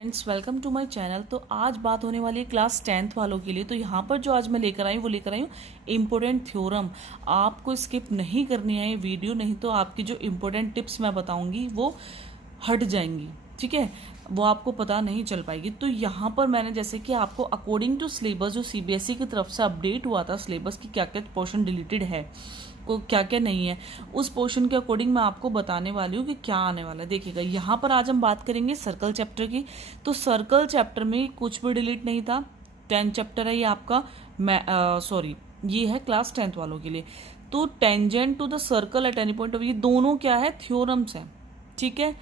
Friends, welcome to my channel. तो आज बात होने वाली है क्लास 10th वालों के लिए। तो यहाँ पर जो आज मैं लेकर आई हूँ वो लेकर आई हूँ इम्पोर्टेंट थ्योरम। आपको स्किप नहीं करनी है ये वीडियो, नहीं तो आपकी जो इम्पोर्टेंट टिप्स मैं बताऊँगी वो हट जाएंगी, ठीक है, वो आपको पता नहीं चल पाएगी। तो यहाँ पर मैंने जैसे कि आपको अकॉर्डिंग टू सिलेबस जो सीबीएसई की तरफ से अपडेट हुआ था सिलेबस की क्या क्या पोर्शन डिलीटेड है, को क्या क्या नहीं है, उस पोर्शन के अकॉर्डिंग मैं आपको बताने वाली हूँ कि क्या आने वाला है। देखिएगा, यहाँ पर आज हम बात करेंगे सर्कल चैप्टर की। तो सर्कल चैप्टर में कुछ भी डिलीट नहीं था। 10 चैप्टर है ये आपका, ये है क्लास 10th वालों के लिए। तो tangent to the circle at any point of, ये दोनों क्या है, थ्योरम्स हैं, ठीक है।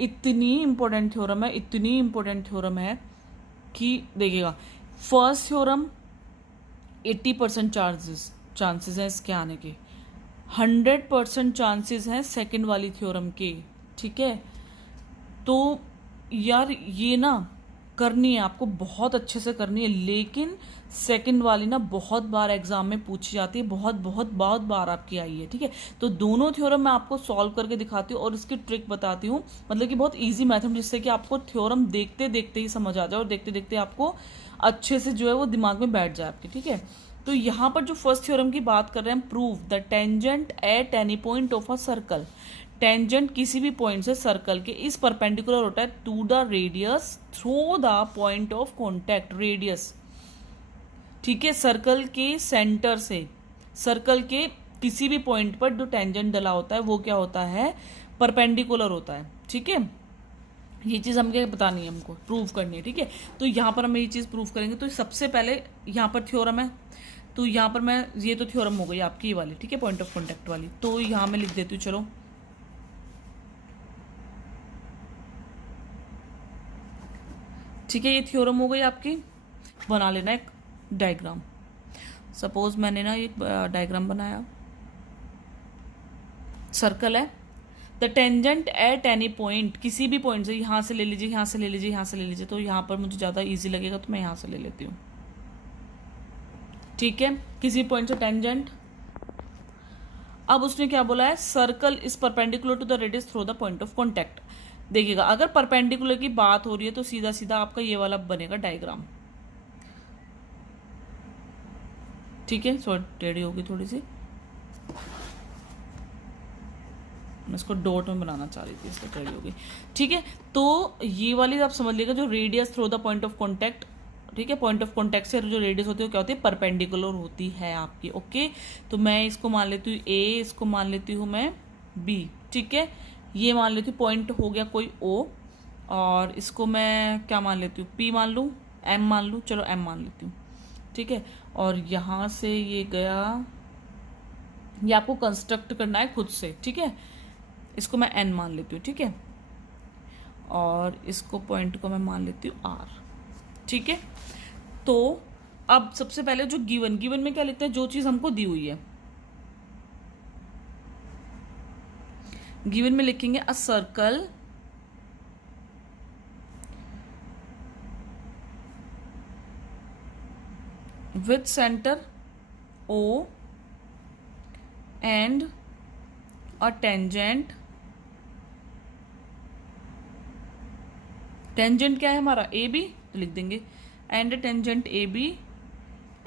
इतनी इंपॉर्टेंट थ्योरम है, इतनी इंपॉर्टेंट थ्योरम है कि देखिएगा, फर्स्ट थ्योरम 80% चांसेस है इसके आने के, 100% चांसेस हैं सेकंड वाली थ्योरम के, ठीक है। तो यार ये ना करनी है आपको, बहुत अच्छे से करनी है, लेकिन सेकंड वाली ना बहुत बार एग्जाम में पूछी जाती है, बहुत बार आपकी आई है, ठीक है। तो दोनों थ्योरम मैं आपको सॉल्व करके दिखाती हूँ और इसकी ट्रिक बताती हूँ, मतलब कि बहुत इजी मेथड, जिससे कि आपको थ्योरम देखते देखते ही समझ आ जाए और देखते देखते आपको अच्छे से जो है वो दिमाग में बैठ जाए आपके, ठीक है। तो यहाँ पर जो फर्स्ट थ्योरम की बात कर रहे हैं, prove the tangent at any point of a circle. Tangent किसी भी पॉइंट से सर्कल के इस परपेंडिकुलर होता है to the radius through the point of contact. Radius, ठीक है, सर्कल के सेंटर से सर्कल के किसी भी पॉइंट पर जो टेंजेंट डला होता है वो क्या होता है, परपेंडिकुलर होता है, ठीक है। ये चीज़ हमें बतानी है, हमको प्रूव करनी है, ठीक है। तो यहाँ पर हम ये चीज़ प्रूव करेंगे। तो सबसे पहले यहाँ पर थ्योरम है, तो यहाँ पर मैं, ये तो थ्योरम हो गई आपकी वाली, ठीक है, पॉइंट ऑफ कॉन्टैक्ट वाली। तो यहाँ मैं लिख देती हूँ, चलो, ठीक है, ये थ्योरम हो गई आपकी। बना लेना एक डायग्राम। सपोज मैंने ना एक डायग्राम बनाया, सर्कल है, the tangent at any point, किसी भी पॉइंट से, यहाँ से ले लीजिए, यहाँ से ले लीजिए, यहाँ से ले लीजिए। तो यहाँ पर मुझे ज़्यादा इजी लगेगा तो मैं यहाँ से ले लेती हूँ, ठीक है, किसी पॉइंट से टेंजेंट। अब उसने क्या बोला है, circle is perpendicular to the radius through the point of contact. देखिएगा, अगर परपेंडिकुलर की बात हो रही है तो सीधा सीधा आपका ये वाला बनेगा डायग्राम, ठीक है। सॉरी, टेढ़ी होगी थोड़ी सी, मैं इसको डॉट में बनाना चाह रही थी, इसलिए टेढ़ी होगी, ठीक है। तो ये वाली आप समझ लीजिएगा, जो radius through the point of contact, ठीक है, पॉइंट ऑफ कॉन्टैक्ट से जो रेडियस होती है वो क्या होती है, परपेंडिकुलर होती है आपकी, ओके। तो मैं इसको मान लेती हूँ ए, इसको मान लेती हूँ मैं बी, ठीक है। ये मान लेती हूँ पॉइंट हो गया कोई ओ, और इसको मैं क्या मान लेती हूँ, पी मान लूँ, एम मान लूँ, चलो एम मान लेती हूँ, ठीक है। और यहाँ से ये गया, ये आपको कंस्ट्रक्ट करना है खुद से, ठीक है। इसको मैं एन मान लेती हूँ, ठीक है, और इसको पॉइंट को मैं मान लेती हूँ आर, ठीक है। तो अब सबसे पहले जो गिवन में क्या लिखते हैं, जो चीज हमको दी हुई है, गिवन में लिखेंगे a circle with centre O and a tangent, tangent क्या है हमारा, ए बी, तो लिख देंगे and tangent A B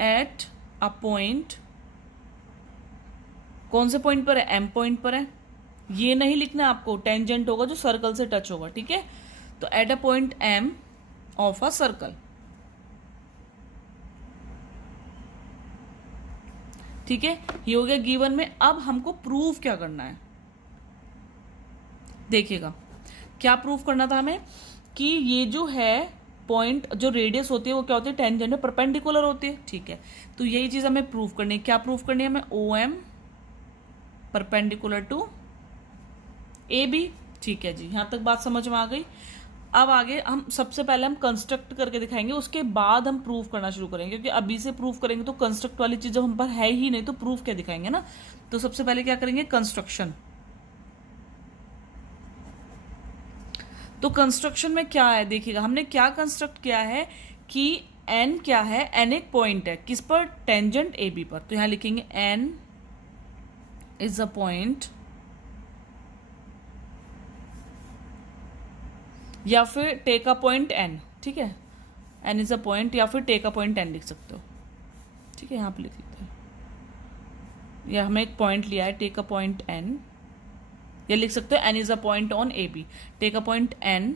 at a point, कौन से पॉइंट पर है, एम पॉइंट पर है। ये नहीं लिखना आपको, टेंजेंट होगा जो सर्कल से टच होगा, ठीक है। तो at a point M of a circle, ठीक है, ये हो गया गिवन में। अब हमको प्रूव क्या करना है, देखिएगा, क्या प्रूव करना था हमें, कि ये जो है पॉइंट, जो रेडियस होती है वो क्या होती है, टेंजेंट में परपेंडिकुलर होती है, ठीक है। तो यही चीज हमें प्रूव करनी है। क्या प्रूव करनी है हमें, O M perpendicular to A B, ठीक है जी, यहां तक बात समझ में आ गई। अब आगे हम सबसे पहले हम कंस्ट्रक्ट करके दिखाएंगे, उसके बाद हम प्रूव करना शुरू करेंगे, क्योंकि अभी से प्रूव करेंगे तो कंस्ट्रक्ट वाली चीज जब हम पर है ही नहीं तो प्रूव क्या दिखाएंगे ना। तो सबसे पहले क्या करेंगे, कंस्ट्रक्शन। तो कंस्ट्रक्शन में क्या है, देखिएगा हमने क्या कंस्ट्रक्ट किया है कि एन क्या है, एन एक पॉइंट है, किस पर, टेंजेंट ए बी पर। तो यहां लिखेंगे एन इज अ पॉइंट या फिर टेक अ पॉइंट एन, ठीक है, एन इज अ पॉइंट, या फिर टेक अ पॉइंट एन लिख सकते हो, ठीक है, यहाँ पे लिख लेते हैं, या हमें एक पॉइंट लिया है, टेक अ पॉइंट एन, या लिख सकते हो N is a point on A B, take a point N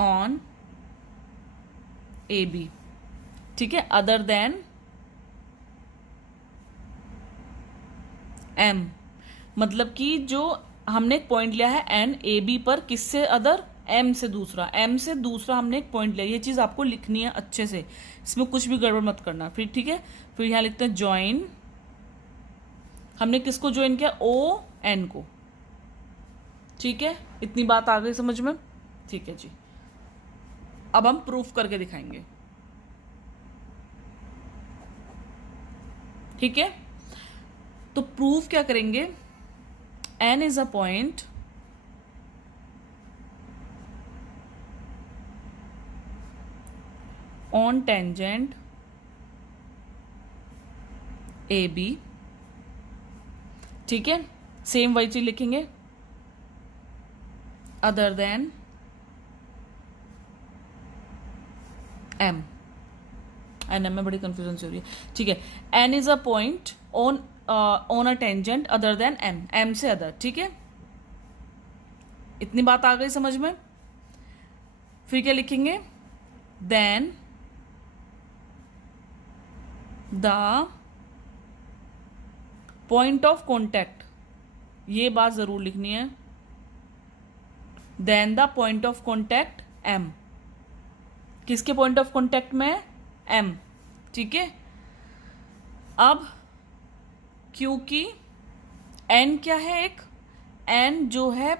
on A B, ठीक है, अदर देन एम, मतलब कि जो हमने एक पॉइंट लिया है एन ए बी पर, किससे अदर, एम से दूसरा, एम से दूसरा हमने एक पॉइंट लिया, ये चीज आपको लिखनी है अच्छे से, इसमें कुछ भी गड़बड़ मत करना, फिर ठीक है। फिर यहां लिखते हैं ज्वाइन, हमने किसको ज्वाइन किया, ओ एन को, ठीक है, इतनी बात आ गई समझ में, ठीक है जी। अब हम प्रूफ करके दिखाएंगे, ठीक है, तो प्रूफ क्या करेंगे, N is a point on tangent A B, ठीक है, सेम वही चीज लिखेंगे, other than M, N M में बड़ी कंफ्यूजन सी हो रही है, ठीक है, N is a point on a tangent other than M, M से अदर, ठीक है, इतनी बात आ गई समझ में। फिर क्या लिखेंगे, then the point of contact, ये बात जरूर लिखनी है, then the point of contact M, किसके पॉइंट ऑफ कॉन्टैक्ट में, एम, ठीक है। अब क्योंकि एन क्या है, एक एन जो है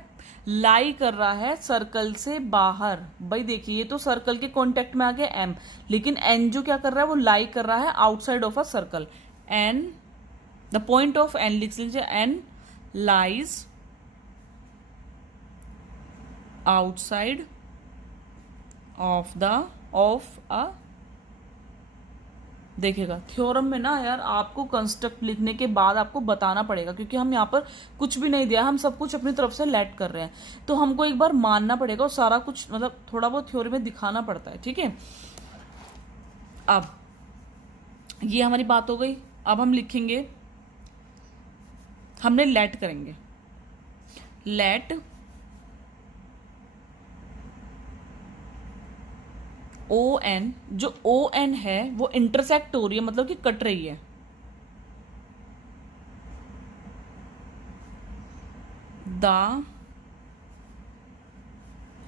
लाई कर रहा है सर्कल से बाहर, भाई देखिए ये तो सर्कल के कांटेक्ट में आ गया एम, लेकिन एन जो क्या कर रहा है, वो लाई कर रहा है outside of a circle, N the point of N लिख लीजिए, N lies outside of a, देखिएगा थ्योरम में ना यार आपको कंस्ट्रक्ट लिखने के बाद आपको बताना पड़ेगा, क्योंकि हम यहाँ पर कुछ भी नहीं दिया, हम सब कुछ अपनी तरफ से लेट कर रहे हैं, तो हमको एक बार मानना पड़ेगा और सारा कुछ मतलब थोड़ा बहुत थ्योरी में दिखाना पड़ता है, ठीक है। अब ये हमारी बात हो गई, अब हम लिखेंगे, हमने लेट करेंगे, लेट ओ एन, जो ओ एन है वो इंटरसेक्ट हो रही है, मतलब कि कट रही है, द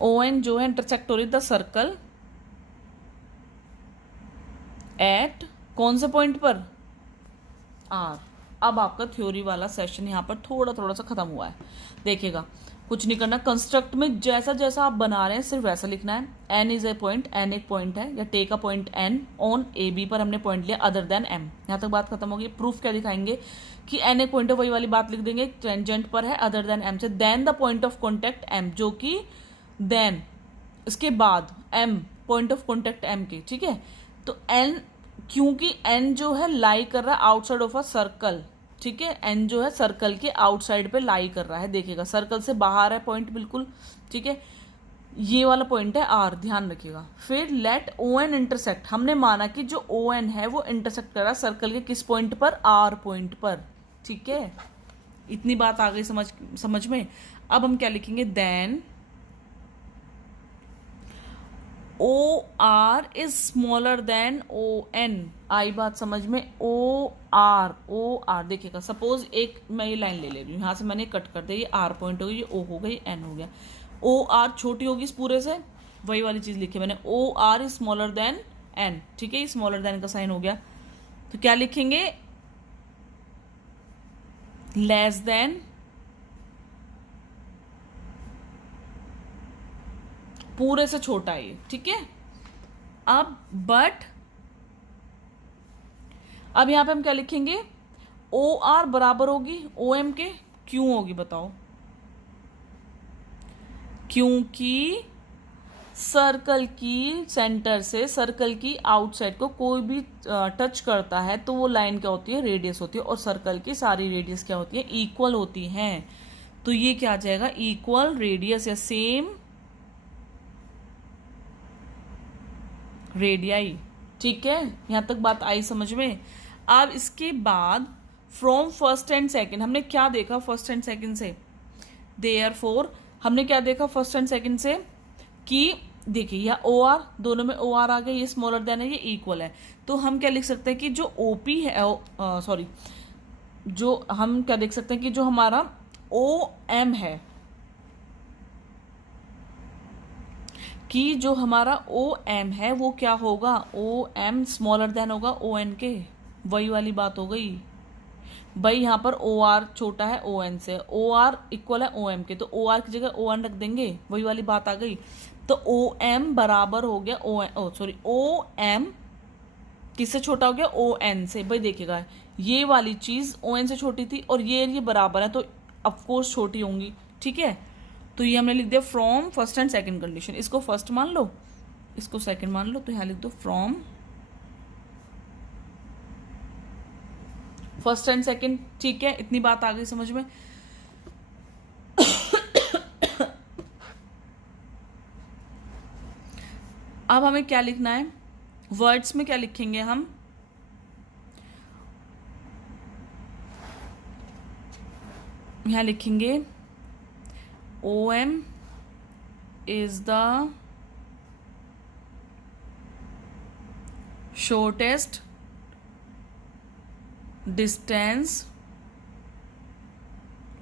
ओ एन जो है इंटरसेक्ट हो रही है द सर्कल एट, कौन से पॉइंट पर, आर। अब आपका थ्योरी वाला सेशन यहाँ पर थोड़ा थोड़ा सा खत्म हुआ है, देखिएगा कुछ नहीं करना, कंस्ट्रक्ट में जैसा जैसा आप बना रहे हैं सिर्फ वैसा लिखना है, N is a point, N एक पॉइंट है, या take a point N on A B पर हमने पॉइंट लिया अदर देन एम, यहाँ तक बात खत्म होगी। प्रूफ क्या दिखाएंगे कि एन एक पॉइंट है, वही वाली बात लिख देंगे, टेंजेंट पर है अदर देन एम से, then the point of contact M, जो कि देन इसके बाद M point of contact M के, ठीक है, तो एन, क्योंकि एन जो है लाई कर रहा है आउटसाइड ऑफ अ सर्कल, ठीक है, एन जो है सर्कल के आउटसाइड पे लाई कर रहा है, देखिएगा सर्कल से बाहर है पॉइंट बिल्कुल, ठीक है, ये वाला पॉइंट है आर, ध्यान रखिएगा। फिर लेट ओ एन इंटरसेक्ट, हमने माना कि जो ओ एन है वो इंटरसेक्ट कर रहा है सर्कल के किस पॉइंट पर, आर पॉइंट पर, ठीक है, इतनी बात आ गई समझ में। अब हम क्या लिखेंगे, then O R is smaller than O N, आई बात समझ में, ओ आर देखिएगा, सपोज एक मैं ये लाइन ले रही हूँ, यहाँ से मैंने कट कर दिया, ये आर पॉइंट हो गई, ये ओ हो गई, एन हो गया, ओ आर छोटी होगी इस पूरे से, वही वाली चीज लिखी मैंने, O R is smaller than N, ठीक है, ये स्मॉलर देन का साइन हो गया, तो क्या लिखेंगे, लेस देन, पूरे से छोटा है ये, ठीक है। अब बट अब यहां पे हम क्या लिखेंगे, ओ आर बराबर होगी ओ एम के, क्यों होगी बताओ, क्योंकि सर्कल की सेंटर से सर्कल की आउटसाइड को कोई भी टच करता है तो वो लाइन क्या होती है, रेडियस होती है, और सर्कल की सारी रेडियस क्या होती है, इक्वल होती हैं, तो ये क्या आ जाएगा, इक्वल रेडियस या सेम रेडियाई। ठीक है, यहां तक बात आई समझ में। अब इसके बाद फ्रॉम फर्स्ट एंड सेकंड हमने क्या देखा फर्स्ट एंड सेकंड से, देयरफॉर हमने क्या देखा फर्स्ट एंड सेकंड से कि देखिए यह ओ आर, दोनों में ओ आर आ गया, ये स्मॉलर देन है, ये इक्वल है। तो हम क्या लिख सकते हैं कि जो ओपी है, सॉरी, जो हम क्या देख सकते हैं कि जो हमारा ओ एम है, कि जो हमारा ओ एम है वो क्या होगा, ओ एम स्मॉलर देन होगा ओ एन के। वही वाली बात हो गई भाई, यहाँ पर ओ आर छोटा है ओ एन से, ओ आर इक्वल है ओ एम के, तो ओ आर की जगह ओ एन रख देंगे, वही वाली बात आ गई। तो ओ एम बराबर हो गया ओ एम किससे छोटा हो गया, ओ एन से। भाई देखिएगा ये वाली चीज ओ एन से छोटी थी और ये बराबर है, तो ऑफकोर्स छोटी होंगी। ठीक है, तो ये हमने लिख दिया from first and second condition. इसको फर्स्ट मान लो, इसको सेकंड मान लो, तो यहाँ लिख दो फ्रॉम फर्स्ट एंड सेकंड। ठीक है, इतनी बात आ गई समझ में। अब हमें क्या लिखना है, वर्ड्स में क्या लिखेंगे हम, यहां लिखेंगे O M is the shortest distance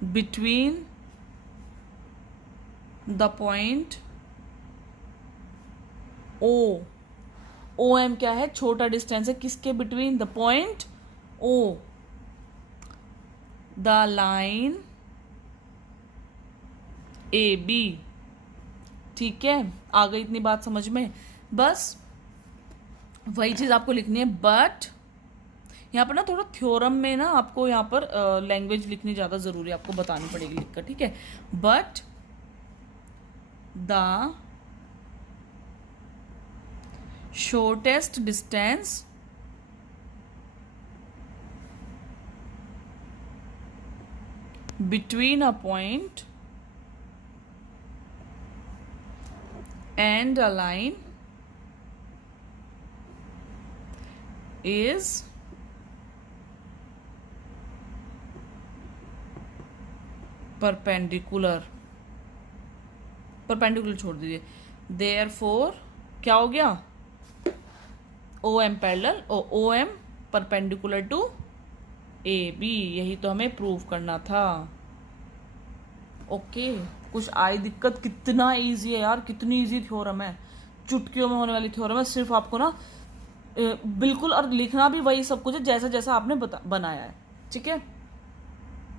between the point O M क्या है, छोटा डिस्टेंस है किसके, between the point O the line A B. ठीक है, आ गई इतनी बात समझ में। बस वही चीज आपको लिखनी है, बट यहाँ पर ना थोड़ा थ्योरम में ना आपको यहाँ पर लैंग्वेज लिखनी ज्यादा जरूरी है, आपको बतानी पड़ेगी लिखकर। ठीक है, but the shortest distance between a point and a line is perpendicular छोड़ दीजिए, therefore क्या हो गया, O M parallel O M perpendicular to A B. यही तो हमें प्रूव करना था। ओके, कुछ आई दिक्कत, कितना इजी है यार, कितनी इजी थ्योरम है, चुटकियों में होने वाली थ्योरम है। सिर्फ आपको ना बिल्कुल, और लिखना भी वही सब कुछ है जैसा जैसा आपने बनाया है। ठीक है।